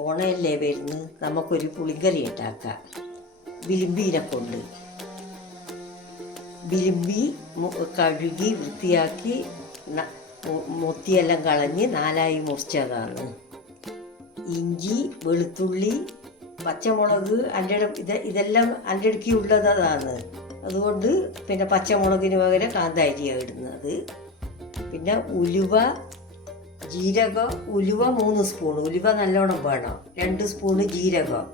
ഓണയല്ലേ വരുന്നു, നമുക്കൊരു പുളിങ്കറി ഉണ്ടാക്കാം. വിലിമ്പീനെ കൊണ്ട് വിലിമ്പി കഴുകി വൃത്തിയാക്കി മൊത്തിയെല്ലാം കളഞ്ഞ് നാലായി മുറിച്ചതാണ്. ഇഞ്ചി, വെളുത്തുള്ളി, പച്ചമുളക് ഇതെല്ലാം അൻ്റെടുക്കി ഉള്ളതാണ്. അതുകൊണ്ട് പിന്നെ പച്ചമുളകിന് പകരം കാന്താരിയാണ് ഇടുന്നത്. പിന്നെ ഉലുവ, ജീരകം. ഉലുവ 3 സ്പൂൺ, ഉലുവ നല്ലോണം വേണം. 2 സ്പൂണ് ജീരകം,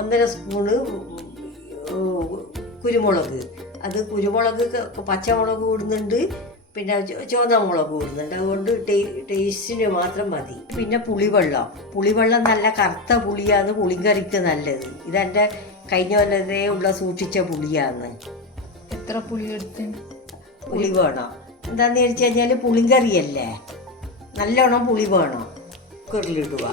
1.5 സ്പൂണ് കുരുമുളക്. കുരുമുളക് പച്ചമുളക് ഇടുന്നുണ്ട്, പിന്നെ ചുവന്ന മുളക് ഇടുന്നുണ്ട്. അതുകൊണ്ട് ടേസ്റ്റിന് മാത്രം മതി. പിന്നെ പുളിവെള്ളം നല്ല കറുത്ത പുളിയാണ് പുളിങ്കറിക്ക് നല്ലത്. ഇതെൻ്റെ കഴിഞ്ഞ കൊല്ലതേ ഉള്ള സൂക്ഷിച്ച പുളിയാണ്. എത്ര പുളി എടുത്ത്? പുളി വേണം. എന്താന്ന് വെച്ച് കഴിഞ്ഞാൽ പുളിങ്കറിയല്ലേ, നല്ലോണം പുളി വേണം. കുക്കറിലിടുക.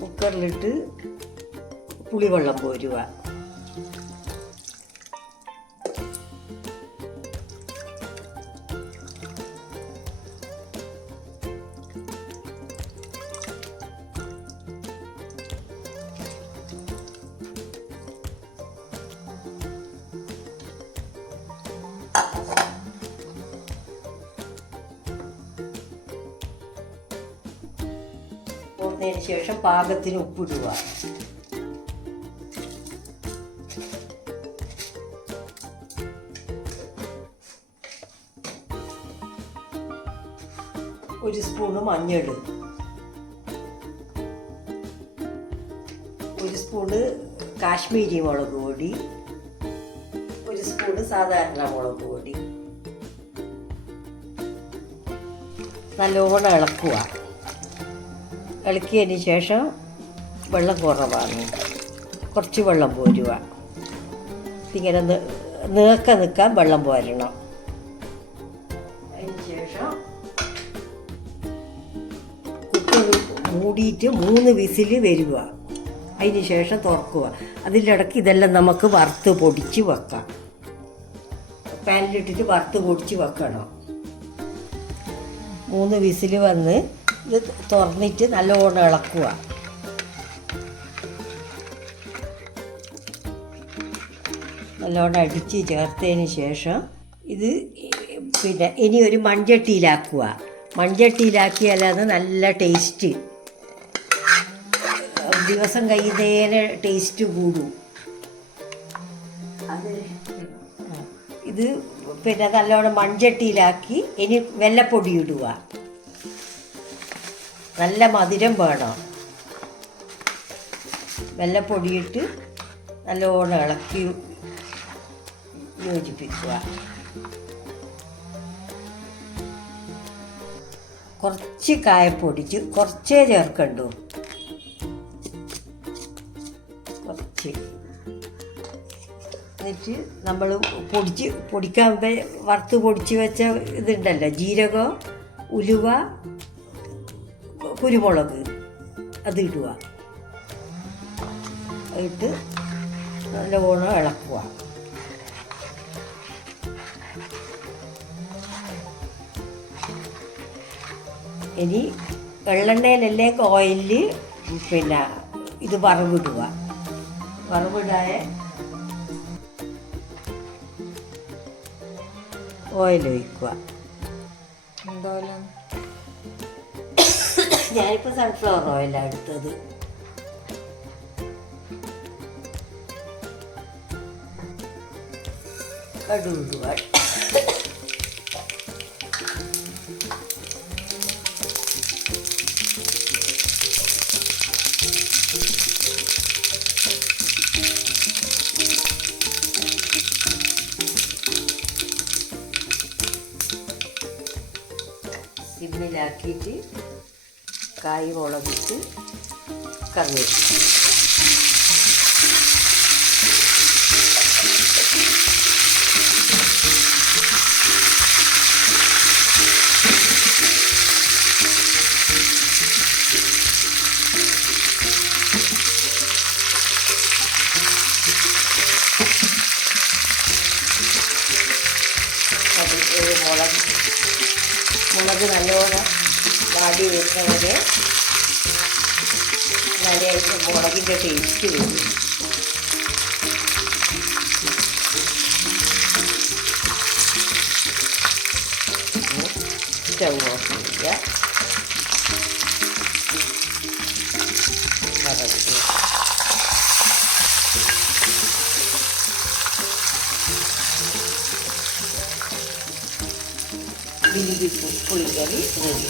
കുക്കറിലിട്ട് പുളിവെള്ളം പോരുക. പോന്നതിന് ശേഷം പാകത്തിന് ഉപ്പിടുക. ഒരു സ്പൂണ് മഞ്ഞൾ, 1 സ്പൂണ് കാശ്മീരി മുളക് പൊടി, 1 സ്പൂണ് സാധാരണ മുളക് പൊടി. നല്ലോണം ഇളക്കുക. ഇളക്കിയതിന് ശേഷം വെള്ളം കുറവാണ്, കുറച്ച് വെള്ളം പോരുക. ഇങ്ങനെ നിൽക്കാൻ വെള്ളം പോരണം. അതിന് ശേഷം കുക്കർ മൂടിയിട്ട് 3 വിസിൽ വരിക. അതിന് ശേഷം തുറക്കുക. അതിൻ്റെ ഇടയ്ക്ക് ഇതെല്ലാം നമുക്ക് വറുത്ത് പൊടിച്ച് വെക്കാം. പാനിലിട്ടിട്ട് വറുത്ത് പൊടിച്ച് വെക്കണം. 3 വിസിൽ വന്ന് ഇത് തുറന്നിട്ട് നല്ലോണം ഇളക്കുക. നല്ലോണം അടിച്ച് ചേർത്തതിന് ശേഷം ഇത് പിന്നെ ഇനി ഒരു മൺചട്ടിയിലാക്കുക. മൺചട്ടിയിലാക്കിയാലാണ് നല്ല ടേസ്റ്റ്. ദിവസം കഴിയുന്നതിന് ടേസ്റ്റ് കൂടും. ഇത് പിന്നെ നല്ലോണം മൺചട്ടിയിലാക്കി ഇനി വെല്ലപ്പൊടി ഇടുക. നല്ല മധുരം വേണം. വെല്ലപ്പൊടിയിട്ട് നല്ലോണം ഇളക്കി യോജിപ്പിക്കുക. കുറച്ച് കായപ്പൊടിച്ച് കുറച്ചേ ചേർക്കണ്ടു. കുറച്ച് എന്നിട്ട് നമ്മൾ പൊടിക്കാൻ വറുത്ത് പൊടിച്ച് വെച്ച ഇതുണ്ടല്ലോ, ജീരകം, ഉലുവ, കുരുമുളക്, അത് ഇടുക. ഇട്ട് നല്ലോണം ഇളക്കുക. ഇനി വെള്ളെണ്ണയിലല്ലേ ഓയിലിൽ പിന്നെ ഇത് വറവിടുക. വറവിടായ ഓയിൽ ഒഴിക്കുക. ഞാനിപ്പോൾ സൺഫ്ലവർ ഓയിലാണ് എടുത്തത്. കടുകിടുക. സിമ്മിലാക്കിയിട്ട് കായ് മുളകിട്ട് കറിവേപ്പില. മുളക് നല്ലോണം വാടി വരുന്നവരെ നല്ല മുളകിൻ്റെ ടേസ്റ്റ് വരും. സ്റ്റൗ ഓഫ് ചെയ്യുക. ബിരിയാണി പുളിക്കറി റെഡി.